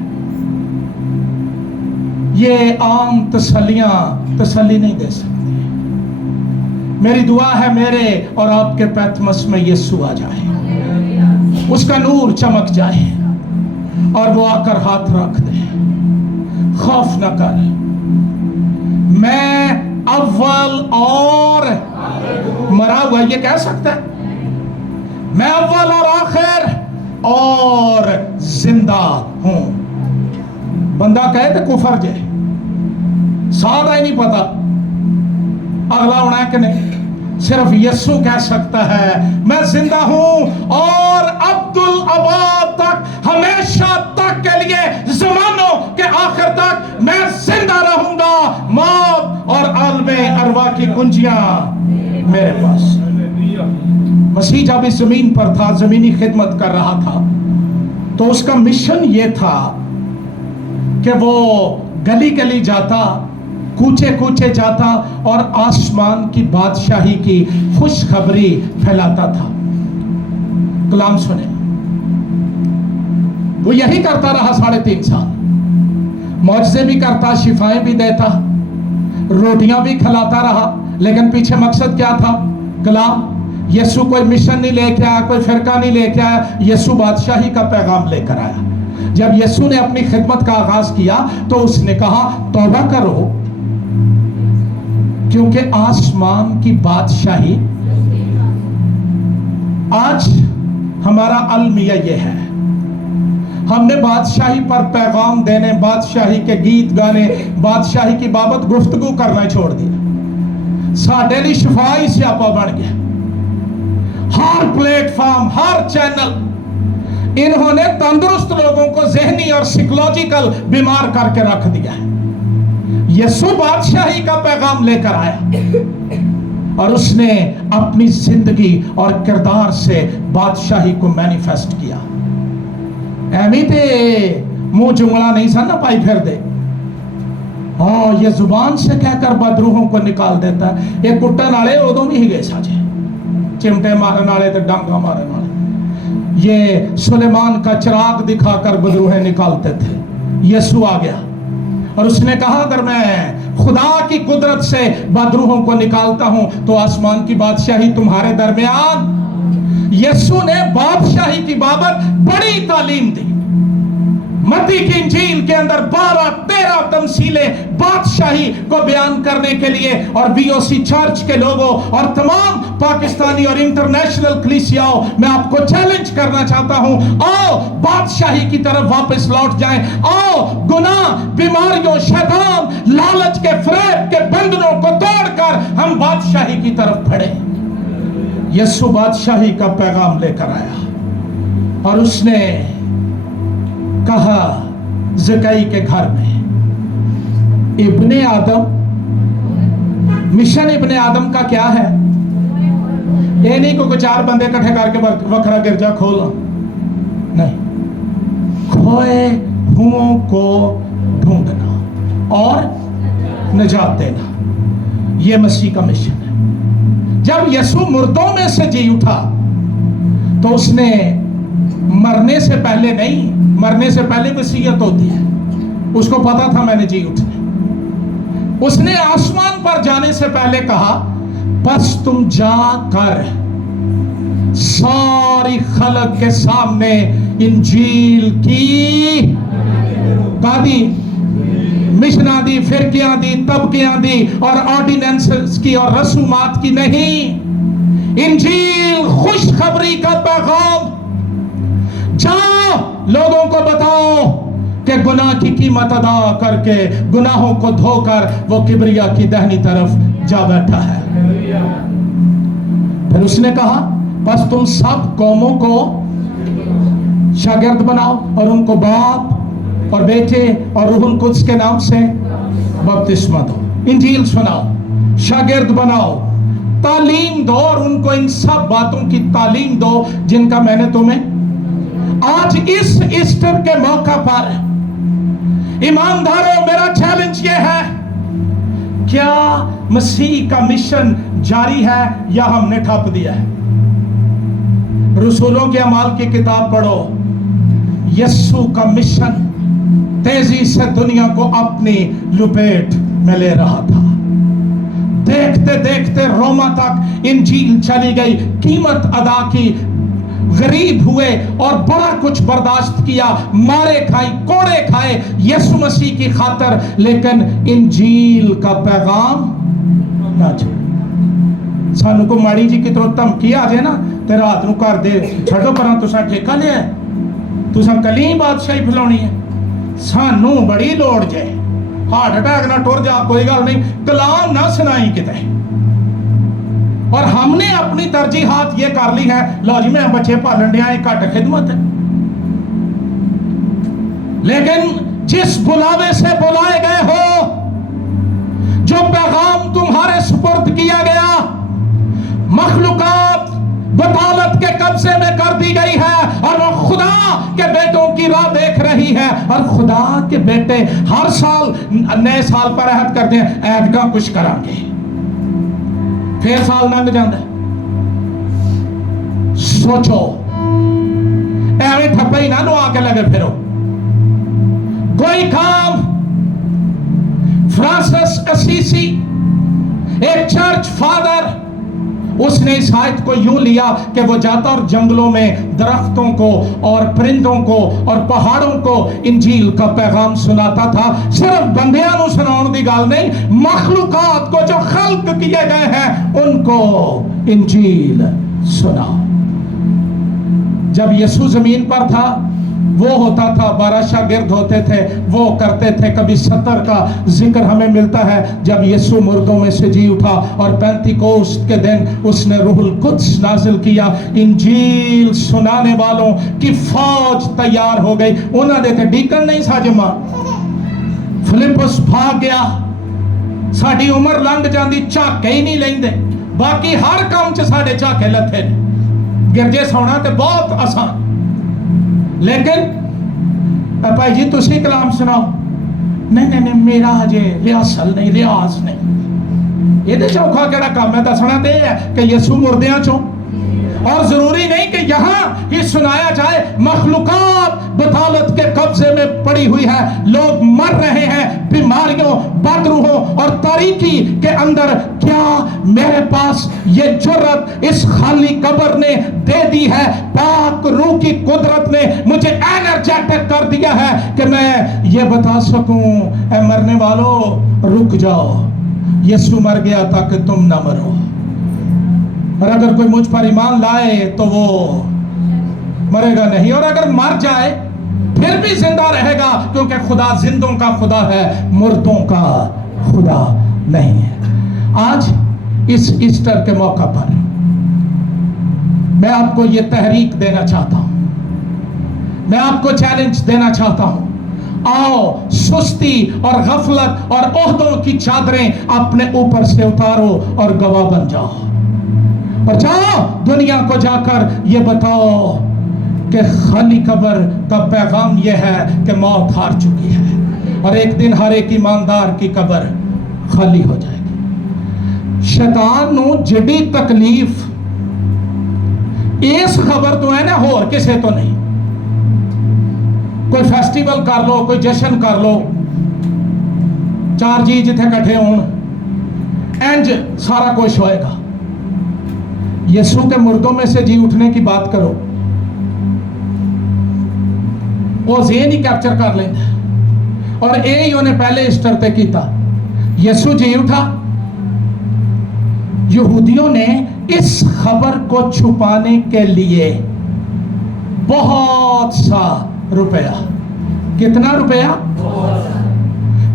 ये आम तसल्लियां तसल्ली नहीं दे सकती। मेरी दुआ है मेरे और आपके पैतमस में यीशु आ जाए, उसका नूर चमक जाए और वो आकर हाथ रख दे। खौफ न कर, मैं अव्वल और मरा हुआ, ये कह सकता है मैं अव्वल और आखिर और जिंदा हूं। बंदा कहे तो कुफर जे, सादा ही नहीं पता अगला होना है कि नहीं। सिर्फ यीशु कह सकता है मैं जिंदा हूं और अब्दुल अबाद तक, हमेशा तक के लिए, जमानों के आखिर तक मैं जिंदा रहूंगा। मौत और आलमे अरवा की कुंजियां मेरे पास। मसीह जब इस जमीन पर था, जमीनी खिदमत कर रहा था, तो उसका मिशन यह था कि वो गली गली जाता, कूचे कूचे जाता और आसमान की बादशाही की खुशखबरी फैलाता था। कलाम सुने, वो यही करता रहा 3.5 साल। मौजज़े भी करता, शिफाएं भी देता, रोटियां भी खिलाता रहा, लेकिन पीछे मकसद क्या था? कलाम, यीशु कोई मिशन नहीं लेके आया, कोई फिरका नहीं लेके आया, यीशु बादशाही का पैगाम लेकर आया। जब यीशु ने अपनी खिदमत का आगाज किया तो उसने कहा तौबा करो, क्योंकि आसमान की बादशाही। आज हमारा अलमिया ये है, हमने बादशाही पर पैगाम देने, बादशाही के गीत गाने, बादशाही की बाबत गुफ्तगू करना छोड़ दिया। साडे लिए शफाई स्यापा बन गया। हर प्लेटफॉर्म, हर चैनल, इन्होंने तंदुरुस्त लोगों को ज़हनी और साइकोलॉजिकल बीमार करके रख दिया है। यीशु बादशाही का पैगाम लेकर आया और उसने अपनी जिंदगी और किरदार से बादशाही को मैनिफेस्ट किया। एमी ते मुंह जुंगला नहीं सन ना पाई फिर दे, हाँ ये जुबान से कहकर बदरूहों को निकाल देता है। ये कुट्टन वाले उदों भी गए साजे, चिमटे मारने वाले तो डांगा मारने वाले, ये सुलेमान का चिराग दिखाकर बदरूहें निकालते थे। यीशु आ गया और उसने कहा अगर मैं खुदा की कुदरत से बदरूहों को निकालता हूं तो आसमान की बादशाही तुम्हारे दरमियान। यीशु ने बादशाही की बाबत बड़ी तालीम दी। मत्ती की इंजील के अंदर 12-13 तमसीलें बादशाही को बयान करने के लिए, और बीओसी चर्च के लोगों और तमाम पाकिस्तानी और इंटरनेशनल कलीसियाओं में आपको चैलेंज करना चाहता हूं, आओ बादशाही की तरफ वापस लौट जाएं। आओ गुनाह, बीमारियों, शैतान, लालच के फरेब के बंधनों को तोड़कर हम बादशाही की तरफ बढ़े। यीशु बादशाही का पैगाम लेकर आया और उसने कहा ज़कई के घर में, इब्ने आदम, मिशन इब्ने आदम का क्या है? ये नहीं को 4 बंदे इकट्ठे करके वखरा गिरजा खोलना, नहीं, खोए हुओं को ढूंढना और निजात देना। یہ مسیح کا مشن ہے۔ جب یسوع مردوں میں سے جی اٹھا تو اس نے مرنے سے پہلے نہیں، مرنے سے پہلے وصیت ہوتی ہے، اس کو پتا تھا میں نے جی اٹھنا۔ اس نے آسمان پر جانے سے پہلے کہا بس تم جا کر ساری خلق کے سامنے انجیل کی قادی، مشنہ دی، فرقیاں دی، طبقیاں دی اور آرڈیننسز کی اور رسومات کی نہیں، انجیل خوشخبری کا پیغام۔ جاؤ لوگوں کو بتاؤ کہ گناہ کی قیمت ادا کر کے گناہوں کو دھو کر وہ کبریا کی دہنی طرف جا بیٹھا ہے۔ پھر اس نے کہا بس تم سب قوموں کو شاگرد بناؤ اور ان کو باپ اور بیٹے اور روح القدس کے نام سے بپتسمہ دو، انجیل سناؤ، شاگرد بناؤ، تعلیم دو اور ان کو ان سب باتوں کی تعلیم دو جن کا میں نے تمہیں۔ آج اس ایسٹر کے موقع پر ایمانداروں میرا چیلنج یہ ہے، کیا مسیح کا مشن جاری ہے یا ہم نے ٹھپ دیا ہے؟ رسولوں کے اعمال کی کتاب پڑھو، یسوع کا مشن تیزی سے دنیا کو اپنی لپیٹ میں لے رہا تھا۔ دیکھتے دیکھتے روما تک انجیل چلی گئی، قیمت ادا کی، غریب ہوئے اور بڑا کچھ برداشت کیا، مارے کھائیں، کوڑے کھائے یسوع مسیح کی خاطر، لیکن انجیل کا پیغام نہ چھوڑا۔ سانو کو ماڑی جی کی طرح دھمکی آ جائے نا تے رات نو کر دے چھڈو پراں تساں ٹھیکہ لیا ہے، تساں کلی بادشاہی پھیلاونی ہے، سانو بڑی لوڑ جے، ہارٹ اٹیک نہ ٹر جا کوئی گل نہیں، کلام نہ سنائی کتے۔ اور ہم نے اپنی ترجیحات یہ کر لی ہے، لو جی میں بچے پالن دیا ایک کٹ خدمت ہے۔ لیکن جس بلاوے سے بلائے گئے ہو، جو پیغام تمہارے سپرد کیا گیا، مخلوقات بطالت کے قبضے میں کر دی گئی ہے اور وہ خدا کے بیٹوں کی راہ دیکھ رہی ہے، اور خدا کے بیٹے ہر سال نئے سال پر عہد کرتے ہیں عہد کا کچھ کریں گے، پھر سال لنگ جاندہ ہے۔ سوچو ایویں ٹھپے ہی نہ نو آ کے لگے پھرو کوئی کام۔ فرانسس اسیسی ایک چرچ فادر، اس نے اس آیت کو یوں لیا کہ وہ جاتا اور جنگلوں میں درختوں کو اور پرندوں کو اور پہاڑوں کو انجیل کا پیغام سناتا تھا۔ صرف بندیاں نو سناؤن دی گال نہیں، مخلوقات کو جو خلق کیے گئے ہیں ان کو انجیل سناؤ۔ جب یسوع زمین پر تھا وہ ہوتا تھا، 12 شاگرد ہوتے تھے، وہ کرتے تھے۔ کبھی 70 کا ذکر ہمیں ملتا ہے جب یسوع مردوں میں سے جی اٹھا اور پینتیکوست کے دن اس نے روح القدس نازل کیا، انجیل سنانے والوں کی فوج تیار ہو گئی۔ انہاں دے تے ڈیکن نہیں سا جمع، فلپس بھاگ گیا، ساڈی عمر لنگ جاندی چاکے ہی نہیں لیندے، باقی ہر کام چ ساڈے چاکے لتھے، گرجے سونا تے بہت آسان، لیکن بھائی جی تسی کلام سناؤ، نہیں میرا ہجے ریاسل نہیں، ریاض نہیں، یہ دے چوکھا کیڑا کام ہے دسنا تے ہے کہ یسوع مردیاں چوں، اور ضروری نہیں کہ یہاں ہی سنایا جائے۔ مخلوقات بطالت کے قبضے میں پڑی ہوئی ہے، لوگ مر رہے ہیں بیماریوں، بدروحوں اور تاریکی کے اندر۔ کیا میرے پاس یہ جرت اس خالی قبر نے دے دی ہے؟ پاک روح کی قدرت نے مجھے انرجیٹک کر دیا ہے کہ میں یہ بتا سکوں، اے مرنے والو رک جاؤ، یسوع مر گیا تاکہ تم نہ مرو، اور اگر کوئی مجھ پر ایمان لائے تو وہ مرے گا نہیں، اور اگر مر جائے پھر بھی زندہ رہے گا، کیونکہ خدا زندوں کا خدا ہے، مردوں کا خدا نہیں ہے۔ آج اس ایسٹر کے موقع پر میں آپ کو یہ تحریک دینا چاہتا ہوں، میں آپ کو چیلنج دینا چاہتا ہوں، آؤ سستی اور غفلت اور عہدوں کی چادریں اپنے اوپر سے اتارو اور گواہ بن جاؤ، اور جاؤ دنیا کو جا کر یہ بتاؤ کہ خالی قبر کا پیغام یہ ہے کہ موت ہار چکی ہے، اور ایک دن ہر ایک ایماندار کی قبر خالی ہو جائے گی۔ शैतान नू जिहड़ी तकलीफ इस खबर तो है ना, होर किसे तो नहीं। कोई फेस्टिवल कर लो, कोई जश्न कर लो, 4 जी जिथे इकट्ठे होण, इंज सारा कुछ होएगा। यीशु के मुर्दों में से जी उठने की बात करो, वो ज़हन ही कैप्चर कर लेंदा। और यही उन्हें पहले ईस्टर ते कीता। यीशु जी उठा। यहूदियों ने इस खबर को छुपाने के लिए बहुत सा रुपया, कितना रुपया?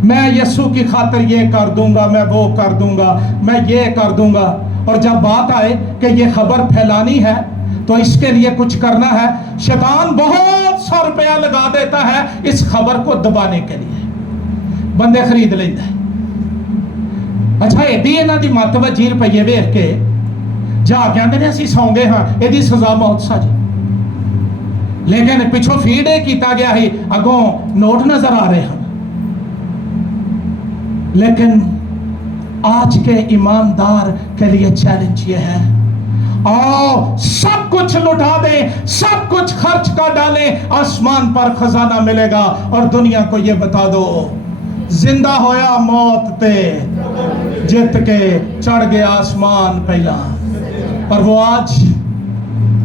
मैं यीशु की खातिर ये कर दूंगा, मैं वो कर दूंगा, मैं ये कर दूंगा। और जब बात आए कि ये खबर फैलानी है तो इसके लिए कुछ करना है, शैतान बहुत सा रुपया लगा देता है इस खबर को दबाने के लिए। बंदे खरीद लेते हैं। अच्छा, एडी इन्हां दी मत 20 रुपये वेख के जा कहते ने असीं सौंगे हाँ, एदी सजा मौत सा जी। लेकिन पिछों फीड किया गया है, अगों नोट नजर आ रहे हैं। लेकिन आज के ईमानदार के लिए चैलेंज ये है, आओ सब कुछ लुटा दें, सब कुछ खर्च कर डालें, आसमान पर खजाना मिलेगा। और दुनिया को ये बता दो, जिंदा होया मौत ते जित के चढ़ गया आसमान पहला। पर वो आज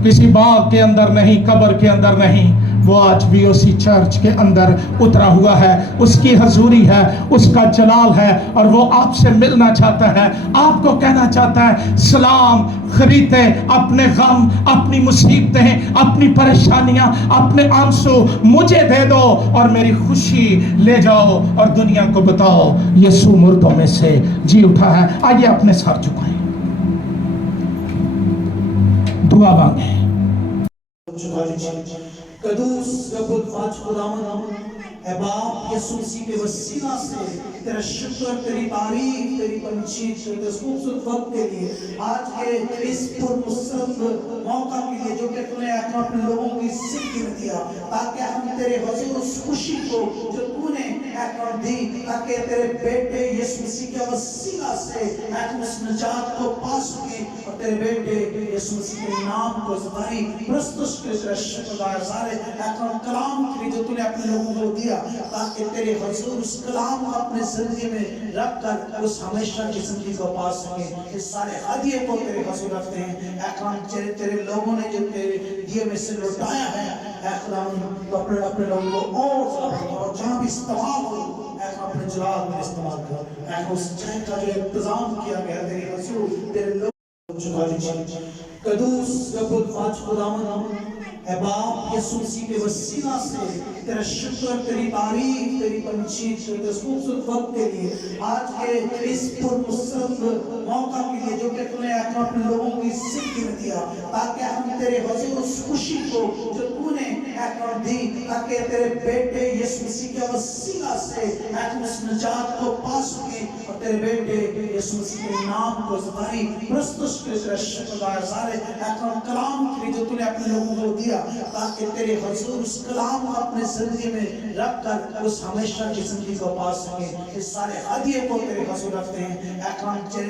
किसी बाग के अंदर नहीं, कब्र के अंदर नहीं, वो आज भी उसी चर्च के अंदर उतरा हुआ है। उसकी हजूरी है, उसका जलाल है, और वो आपसे मिलना चाहता है, आपको कहना चाहता है सलाम। खरीदे अपने गम, अपनी मुसीबतें, अपनी परेशानियां, अपने आंसू मुझे दे दो और मेरी खुशी ले जाओ। और दुनिया को बताओ यीशु मुर्दों में से जी उठा है। आइए अपने सर झुकाएं, दुआ मांगे। कदूस रब्बुल फाज खुदावंद, ऐ बाप यीशु मसीह के वसीला से तेरा शुक्र, तेरी तारीफ, तेरी तमजीद, तेरे इस खूबसूरत वक्त के लिए, आज के इस पुरमसरत मौका के लिए जो कि तूने अपने लोगों की जिंदगी में दिया, ताकि हम तेरे हुजूर उस खुशी को जो तूने दी, ताकि तेरे बेटे यीशु मसीह के वसीला से हम उस निजात को पा सके और तेरे बेटे यीशु मसीह के नाम को ज़बानी प्रस्तुत के तेरा शुक्रगुज़ार सारे कलाम के लिए जो तूने अपने लोगों को दिया, ताकि तेरे हुजूर उस कलाम को अपने जिंदगी में रख कर उस हमेशा की जिंदगी को पा सके। इस सारे हदिये को तेरे हुजूर रखते हैं। तेरे लोगों ने जो तेरे दिए में से लौटाया है, तो अपने लोगों को और जहाँ भी इस्तेमाल हो, अपने जलाल में इस्तेमाल कर। उस जगह का जो इंतजाम किया गया तेरे हुजूर, तेरे लोग कदूस रब्बुल फाज खुदावंद, ऐ बाप यीशु मसीह के वसीला से तेरा शुक्र, तेरी तारीफ, तेरी तमजीद, तेरे इस खूबसूरत वक्त के लिए, आज के इस पुरमसरत मौका के लिए जो कि तूने अपने लोगों की जिंदगी में दिया, ताकि हम तेरे हुजूर उस खुशी को जो तूने दी, ताकि तेरे बेटे यीशु मसीह के वसीला से हम उस निजात को पा सके और तेरे बेटे यीशु मसीह के नाम को ज़बानी प्रस्तुत के तेरा शुक्रगुज़ार सारे कलाम के लिए जो तूने अपने लोगों को दिया, ताकि तेरे हुजूर उस कलाम को अपने जिंदगी में रख कर उस हमेशा की जिंदगी को पा सके। इस सारे हदिये को तेरे हुजूर रखते हैं।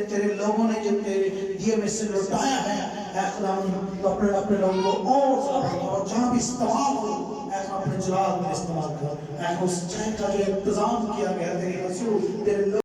तेरे लोगों ने जो तेरे दिए में से लौटाया है, तो अपने लोगों को और जहाँ भी इस्तेमाल हो, अपने जलाल में इस्तेमाल कर। उस जगह का जो इंतजाम किया गया तेरे हुजूर, तेरे